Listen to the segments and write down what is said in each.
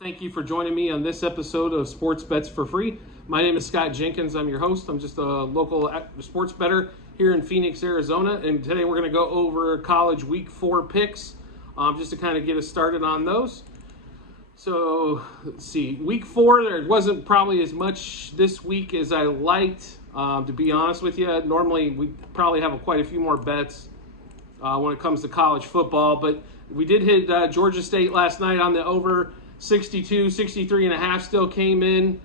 Thank you for joining me on this episode of Sports Bets for Free. My name is Scott Jenkins. I'm your host. I'm just a local sports bettor here in Phoenix, Arizona. And today we're going to go over college week 4 picks just to kind of get us started on those. So let's see. Week 4, there wasn't probably as much this week as I liked, to be honest with you. Normally we probably have quite a few more bets when it comes to college football. But we did hit Georgia State last night on the over. 62, 63 and a half still came in.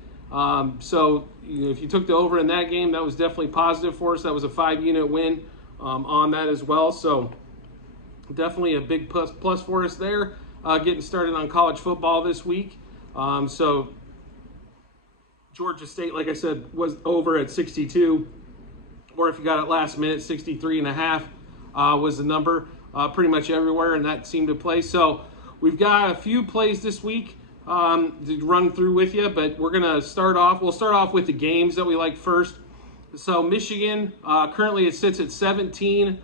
So if you took the over in that game, that was definitely positive for us. That was a 5-unit win on that as well. So definitely a big plus for us there. Getting started on college football this week. So Georgia State, like I said, was over at 62. Or if you got it last minute, 63 and a half was the number pretty much everywhere, and that seemed to play. So we've got a few plays this week to run through with you, but we're going to start off. We'll start off with the games that we like first. So Michigan, currently it sits at 17.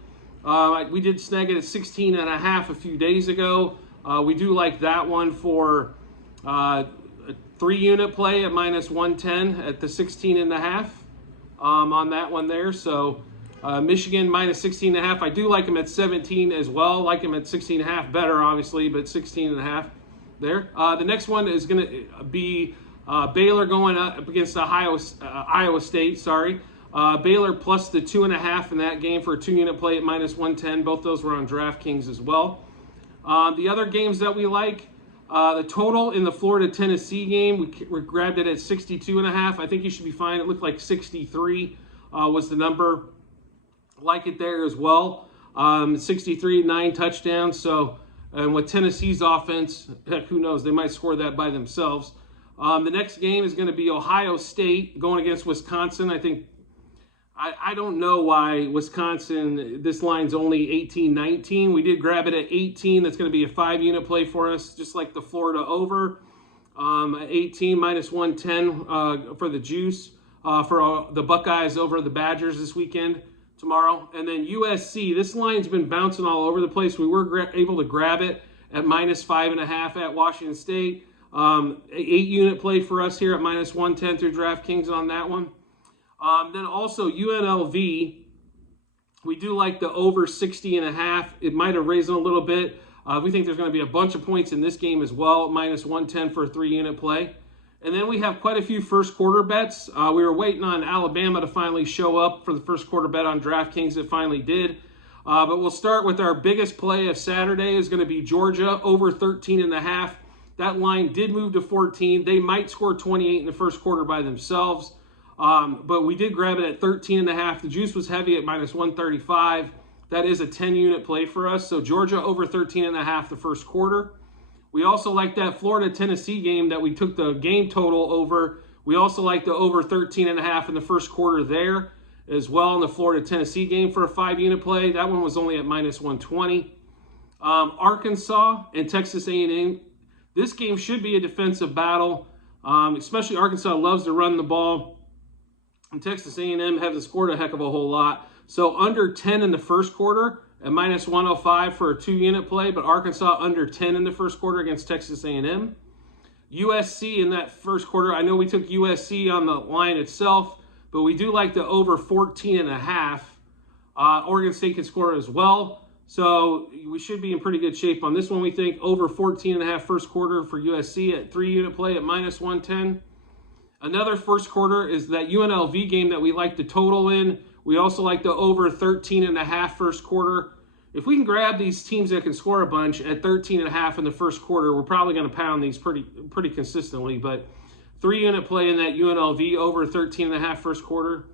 We did snag it at 16 and a half a few days ago. We do like that one for a 3-unit play at minus 110 at the 16 and a half on that one there. So Michigan minus 16 and a half. I do like them at 17 as well. Like them at 16 and a half better, obviously, but 16 and a half there. The next one is going to be Baylor going up against Iowa State. Baylor plus the 2.5 in that game for a 2-unit play at minus 110. Both those were on DraftKings as well. The other games that we like, the total in the Florida-Tennessee game, we grabbed it at 62 and a half. I think you should be fine. It looked like 63 was the number. Like it there as well. 63, 9 touchdowns. So, and with Tennessee's offense, heck, who knows? They might score that by themselves. The next game is going to be Ohio State going against Wisconsin. I don't know why Wisconsin, this line's only 18-19. We did grab it at 18. That's going to be a 5-unit play for us, just like the Florida over. 18 minus 110 for the juice for the Buckeyes over the Badgers this weekend. Tomorrow. And then USC, this line's been bouncing all over the place. We were able to grab it at minus 5.5 at Washington State. 8-unit play for us here at minus 110 through DraftKings on that one. Then also UNLV, we do like the over 60 and a half. It might have risen a little bit. We think there's going to be a bunch of points in this game as well, minus 110 for a 3-unit play. And then we have quite a few first quarter bets. We were waiting on Alabama to finally show up for the first quarter bet on DraftKings. It finally did. But we'll start with our biggest play of Saturday is going to be Georgia over 13 and a half. That line did move to 14. They might score 28 in the first quarter by themselves. But we did grab it at 13 and a half. The juice was heavy at minus 135. That is a 10-unit play for us. So Georgia over 13 and a half the first quarter. We also like that Florida-Tennessee game that we took the game total over. We also like the over 13 and a half in the first quarter there as well in the Florida-Tennessee game for a 5-unit play. That one was only at minus 120. Arkansas and Texas A&M. This game should be a defensive battle, especially Arkansas loves to run the ball. And Texas A&M haven't scored a heck of a whole lot. So under 10 in the first quarter at minus 105 for a 2-unit play, but Arkansas under 10 in the first quarter against Texas A&M. USC in that first quarter, I know we took USC on the line itself, but we do like the over 14 and a half. Oregon State can score as well, so we should be in pretty good shape on this one. We think over 14 and a half first quarter for USC at 3-unit play at minus 110. Another first quarter is that UNLV game that we like the total in. We also like the over 13 and a half first quarter. If we can grab these teams that can score a bunch at 13 and a half in the first quarter, we're probably going to pound these pretty consistently. But 3-unit play in that UNLV over 13 and a half first quarter.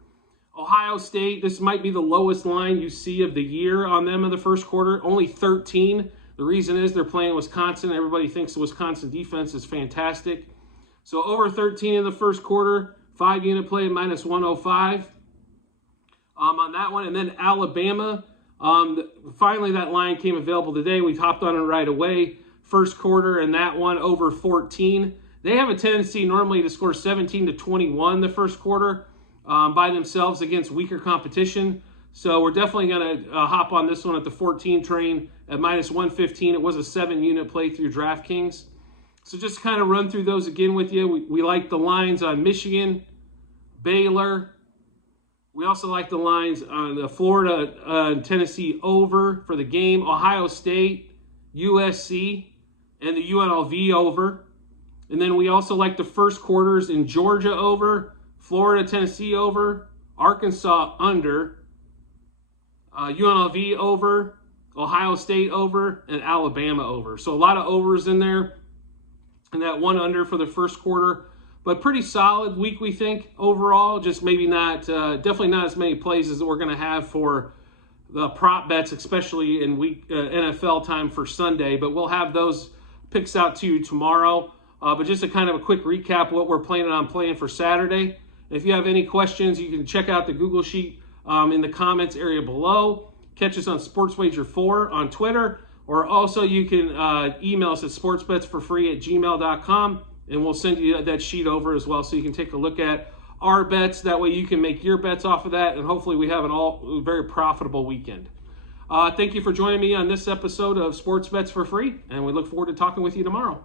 Ohio State, this might be the lowest line you see of the year on them in the first quarter. Only 13. The reason is they're playing Wisconsin. Everybody thinks the Wisconsin defense is fantastic. So over 13 in the first quarter, 5-unit play minus 105. On that one. And then Alabama, finally that line came available today. We hopped on it right away. First quarter, and that one over 14. They have a tendency normally to score 17 to 21 the first quarter by themselves against weaker competition. So we're definitely going to hop on this one at the 14 train at minus 115. It was a 7-unit play through DraftKings. So just kind of run through those again with you. We like the lines on Michigan, Baylor. We also like the lines on the Florida and Tennessee over for the game, Ohio State, USC, and the UNLV over. And then we also like the first quarters in Georgia over, Florida, Tennessee over, Arkansas under, UNLV over, Ohio State over, and Alabama over. So a lot of overs in there. And that one under for the first quarter. But pretty solid week, we think, overall. Just maybe not, definitely not as many plays as we're going to have for the prop bets, especially in week NFL time for Sunday. But we'll have those picks out to you tomorrow. But just a kind of a quick recap of what we're planning on playing for Saturday. If you have any questions, you can check out the Google Sheet in the comments area below. Catch us on SportsWager4 on Twitter. Or also you can email us at sportsbetsforfree@gmail.com, and we'll send you that sheet over as well so you can take a look at our bets. That way you can make your bets off of that, and hopefully we have an all very profitable weekend. Thank you for joining me on this episode of Sports Bets for Free, and we look forward to talking with you tomorrow.